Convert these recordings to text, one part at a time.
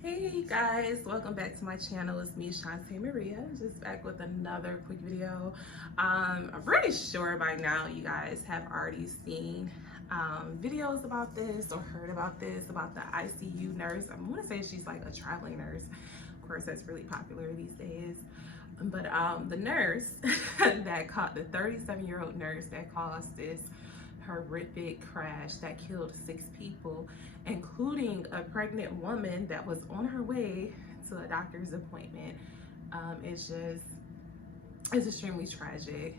Hey guys, welcome back to my channel. It's me, Shantae Maria, just back with another quick video. I'm pretty sure by now you guys have already seen videos about this or heard about this, about the ICU nurse. I'm gonna say she's like a traveling nurse. Of course, that's really popular these days. But the nurse that caught the 37-year-old nurse that caused this horrific crash that killed 6 people, including a pregnant woman that was on her way to a doctor's appointment. It's extremely tragic,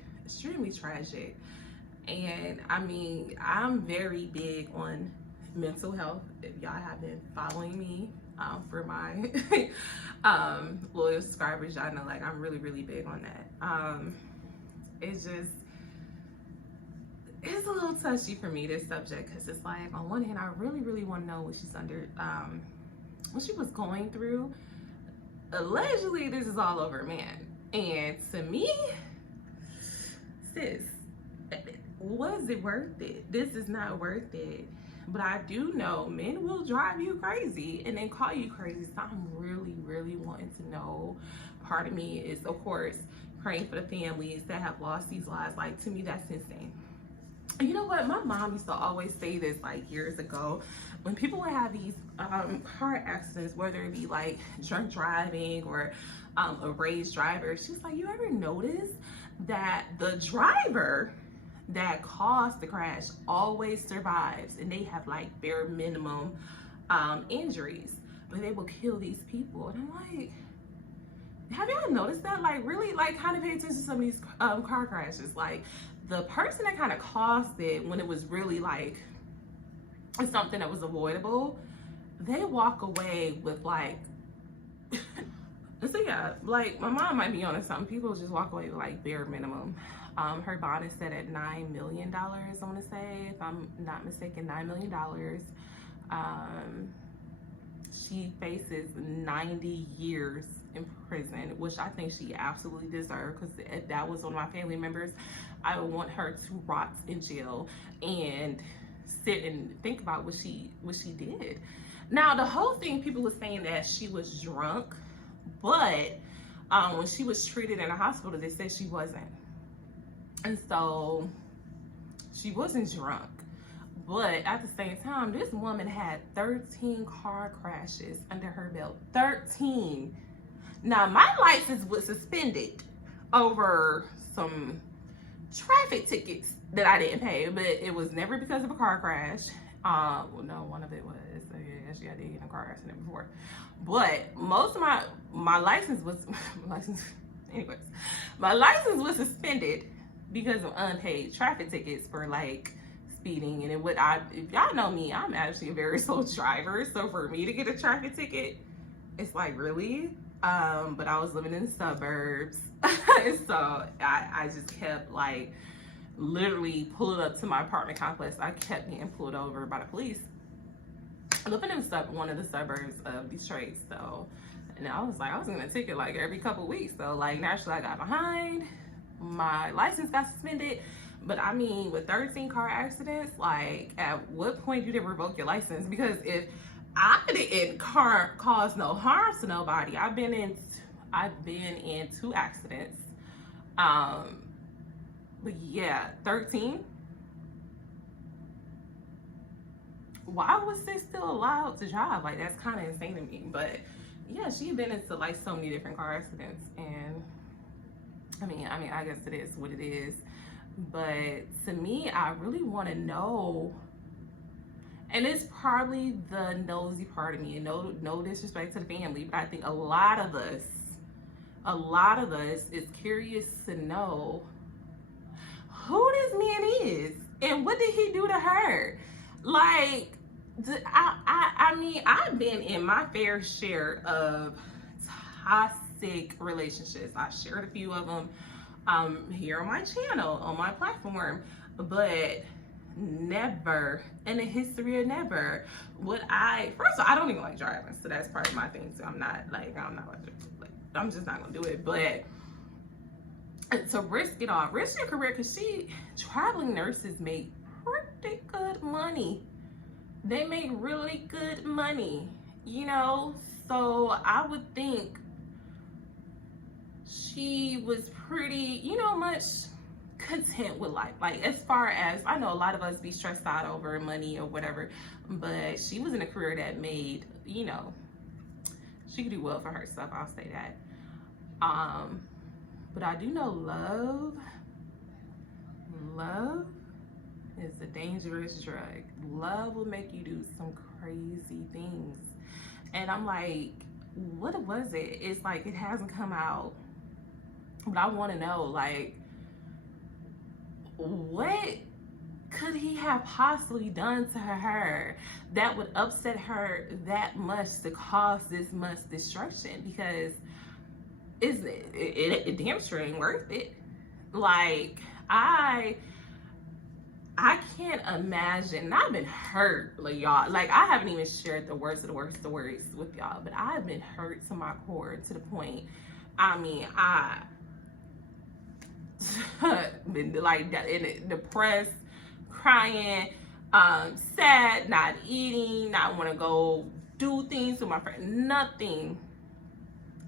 And I mean, I'm very big on mental health. If y'all have been following me for my loyal subscribers, y'all know like I'm really big on that. It's a little touchy for me, this subject, because it's like, on one hand, I really want to know what she's what she was going through. Allegedly, this is all over a man. And to me, sis, was it worth it? This is not worth it. But I do know men will drive you crazy and then call you crazy. So I'm really wanting to know. Part of me is, of course, praying for the families that have lost these lives. Like, to me, that's insane. You know what, my mom used to always say this like years ago, when people would have these car accidents, whether it be like drunk driving or a raised driver, she's like, you ever notice that the driver that caused the crash always survives and they have like bare minimum injuries, but they will kill these people? And I'm like, have y'all noticed that? Like, really, like, kind of pay attention to some of these car crashes. Like, the person that kind of caused it, when it was really like something that was avoidable, they walk away with like so yeah, like my mom might be on to something. People just walk away with like bare minimum. Her bond is set at $9 million, I want to say, if I'm not mistaken. $9 million. She faces 90 years in prison, which I think she absolutely deserves, because if that was one of my family members, I would want her to rot in jail and sit and think about what she did. Now, the whole thing, people were saying that she was drunk, but when she was treated in a hospital, they said she wasn't. And so she wasn't drunk. But at the same time, this woman had 13 car crashes under her belt. 13. Now, my license was suspended over some traffic tickets that I didn't pay, but it was never because of a car crash. Well, no, one of it was. So yeah, actually, I did get in a car accident before. But most of my license was anyways, my license was suspended because of unpaid traffic tickets for like speeding. And if y'all know me, I'm actually a very slow driver, so for me to get a traffic ticket, it's like, really? But I was living in the suburbs, so I just kept like literally pulling up to my apartment complex. I kept getting pulled over by the police. Living in one of the suburbs of Detroit, so, and I was gonna ticket like every couple weeks. So like, naturally I got behind, my license got suspended. But I mean, with 13 car accidents, like, at what point do they revoke your license? Because if I didn't cause no harm to nobody, I've been in 2 accidents. But yeah, 13. Why was they still allowed to drive? Like, that's kind of insane to me. But yeah, she had been into like so many different car accidents, and I mean, I guess it is what it is. But to me, I really want to know, and it's probably the nosy part of me, and no disrespect to the family, but I think a lot of us is curious to know who this man is and what did he do to her. Like, I mean, I've been in my fair share of toxic relationships. I shared a few of them here on my channel, on my platform, but never in the history of never would first of all, I don't even like driving, so that's part of my thing. So I'm just not gonna do it. But to risk it all, risk your career, because traveling nurses make pretty good money. They make really good money, you know. So I would think she was pretty, much content with life. Like, as far as I know, a lot of us be stressed out over money or whatever, but she was in a career that made, she could do well for herself. I'll say that. But I do know love is a dangerous drug. Love will make you do some crazy things. And I'm like, what was it? It's like, it hasn't come out, but I want to know, like, what could he have possibly done to her that would upset her that much to cause this much destruction? Because it damn sure ain't worth it. Like, I can't imagine. And I've been hurt, like, y'all. Like, I haven't even shared the worst of the worst with y'all, but I've been hurt to my core, to the point, I mean, been like depressed, crying, sad, not eating, not want to go do things with my friend, nothing.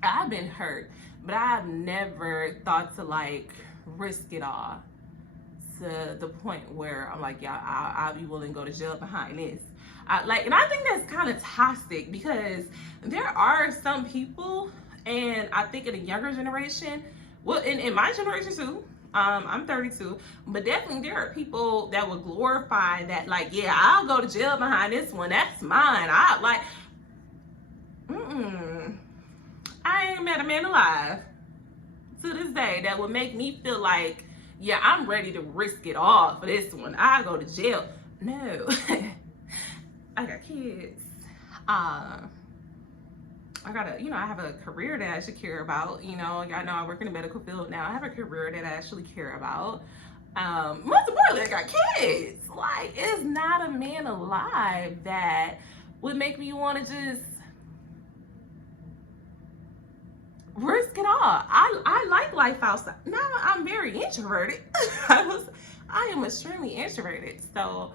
I've been hurt, but I've never thought to, like, risk it all to the point where I'm like, yeah, I'll be willing to go to jail behind this. And I think that's kind of toxic, because there are some people, and I think in the younger generation, well, in my generation too, I'm 32, but definitely there are people that would glorify that, like, yeah, I'll go to jail behind this one, that's mine. I ain't met a man alive to this day that would make me feel like, yeah, I'm ready to risk it all for this one. I go to jail. No. I got kids. I have a career that I should care about. I know I work in the medical field now. I have a career that I actually care about. Most importantly, I got kids. Like, it's not a man alive that would make me want to just risk it all. I like life outside. Now I'm very introverted. I am extremely introverted. So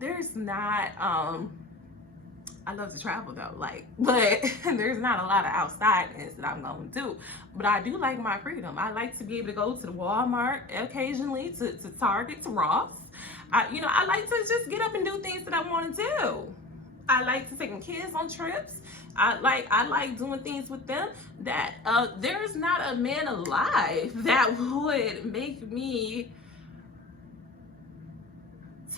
there's not, I love to travel though, but there's not a lot of outsideness that I'm going to do. But I do like my freedom. I like to be able to go to the Walmart occasionally, to Target, to Ross. I like to just get up and do things that I want to do. I like to take my kids on trips. I like doing things with them that there's not a man alive that would make me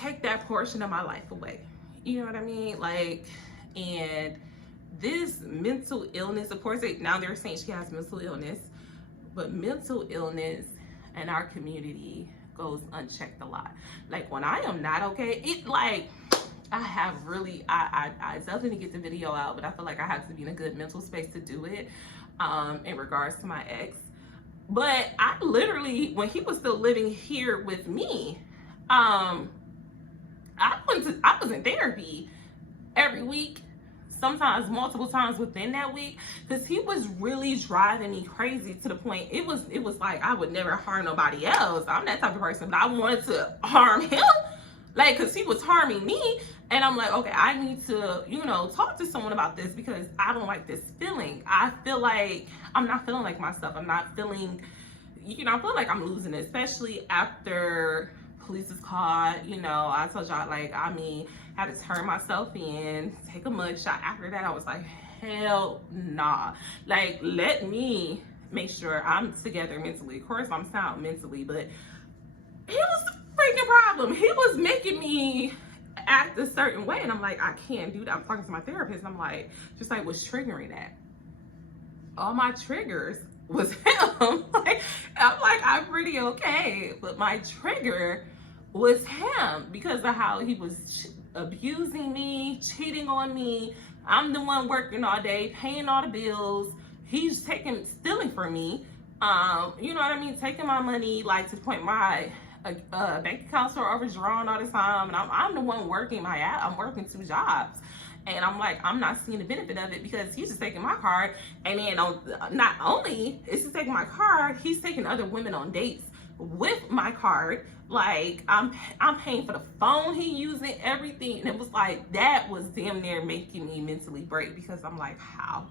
take that portion of my life away. You know what I mean? And this mental illness, of course, now they're saying she has mental illness, but mental illness in our community goes unchecked a lot. Like, when I am not okay, I have really, I definitely get the video out, but I feel like I have to be in a good mental space to do it, in regards to my ex. But I literally, when he was still living here with me, I was in therapy every week, sometimes multiple times within that week, because he was really driving me crazy, to the point it was like I would never harm nobody else. I'm that type of person, but I wanted to harm him, because he was harming me. And I'm like, okay, I need to, talk to someone about this, because I don't like this feeling. I feel like I'm not feeling like myself. I'm not feeling, I feel like I'm losing it, especially after police is called. I told y'all, had to turn myself in, take a mug shot. After that, I was like, hell nah. Let me make sure I'm together mentally. Of course, I'm sound mentally, but he was a freaking problem. He was making me act a certain way, and I'm like, I can't do that. I'm talking to my therapist, and I'm like, what's triggering that? All my triggers was him. I'm pretty okay, but my trigger was him, because of how he was abusing me, cheating on me. I'm the one working all day, paying all the bills. He's stealing from me. You know what I mean? Taking my money, to the point my bank accounts are overdrawn all the time, and I'm the one working I'm working 2 jobs, and I'm like, I'm not seeing the benefit of it, because he's just taking my card, and then not only is he taking my card, he's taking other women on dates with my card, Like, I'm paying for the phone he using, everything. And it was like, that was damn near making me mentally break, because I'm like, how?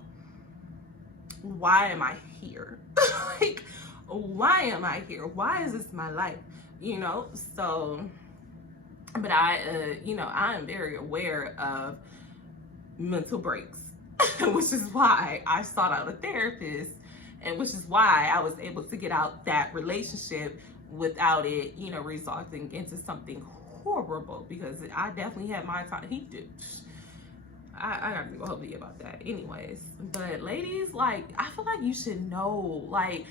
Why am I here? Like, why am I here? Why is this my life? You know? So, but I, you know, I am very aware of mental breaks, which is why I sought out a therapist, and which is why I was able to get out that relationship without it, you know, resulting into something horrible, because I definitely had my time. He did. I gotta go hopefully about that. Anyways, but ladies, like, I feel like you should know, like,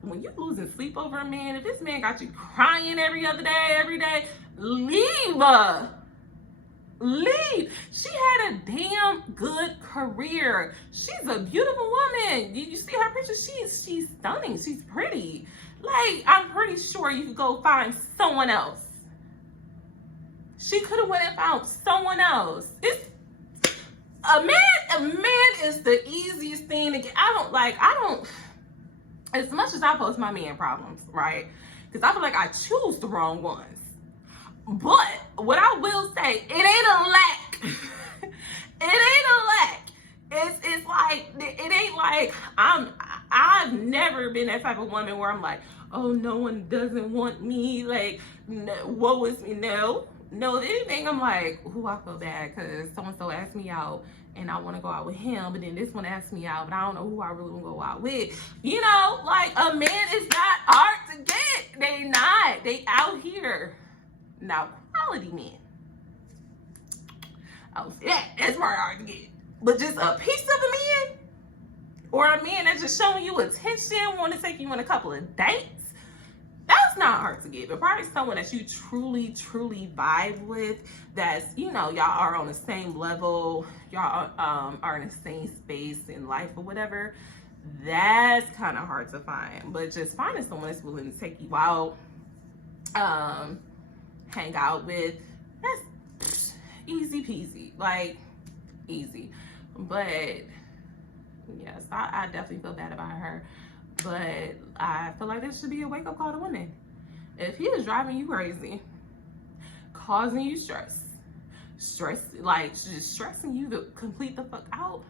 when you're losing sleep over a man, if this man got you crying every other day, every day, leave. Leave. She had a damn good career. She's a beautiful woman. You see her picture? She's stunning. She's pretty. Like, I'm pretty sure you could go find someone else. She could have went and found someone else. It's a man is the easiest thing to get. I don't, as much as I post my man problems, right? Because I feel like I choose the wrong ones. But what I will say, it ain't a lack. It ain't a lack. It's like, it ain't like I've never been that type of woman where I'm like, oh, no one doesn't want me, like, no, woe is me. No, if anything, I'm like, ooh, I feel bad because so-and-so asked me out and I want to go out with him, but then this one asked me out, but I don't know who I really want to go out with. You know, like, a man is not hard to get. They not. They out here. Now, quality men, I would say that's very hard to get. But just a piece of a man, or a man that's just showing you attention, want to take you on a couple of dates, that's not hard to get. But probably someone that you truly vibe with, that's, you know, y'all are on the same level, y'all are in the same space in life or whatever, that's kind of hard to find. But just finding someone that's willing to take you out, hang out with, that's easy peasy, like, easy. But yes, I definitely feel bad about her, but I feel like this should be a wake-up call to women. If he is driving you crazy, causing you stress, like, just stressing you to complete the fuck out,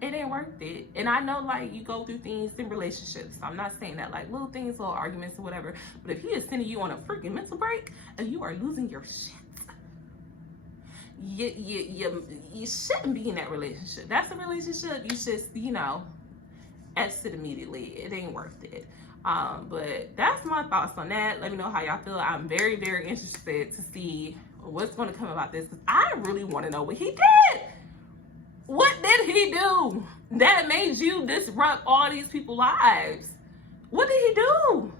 it ain't worth it. And I know, like, you go through things in relationships. I'm not saying that, like, little things, little arguments or whatever. But if he is sending you on a freaking mental break and you are losing your shit, you shouldn't be in that relationship. That's a relationship you should, you know, exit immediately. It ain't worth it. But that's my thoughts on that. Let me know how y'all feel. I'm very interested to see what's going to come about this, because I really want to know what he did. What did he do that made you disrupt all these people's lives? What did he do?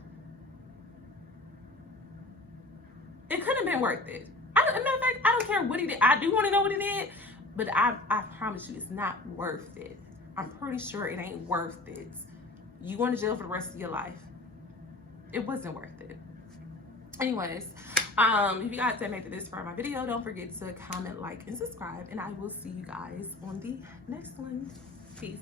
It couldn't have been worth it. Matter of fact, I don't care what he did. I do want to know what he did, but I promise you, it's not worth it. I'm pretty sure it ain't worth it. You going to jail for the rest of your life. It wasn't worth it. Anyways, if you guys have made it this far in my video, don't forget to comment, like, and subscribe, and I will see you guys on the next one. Peace.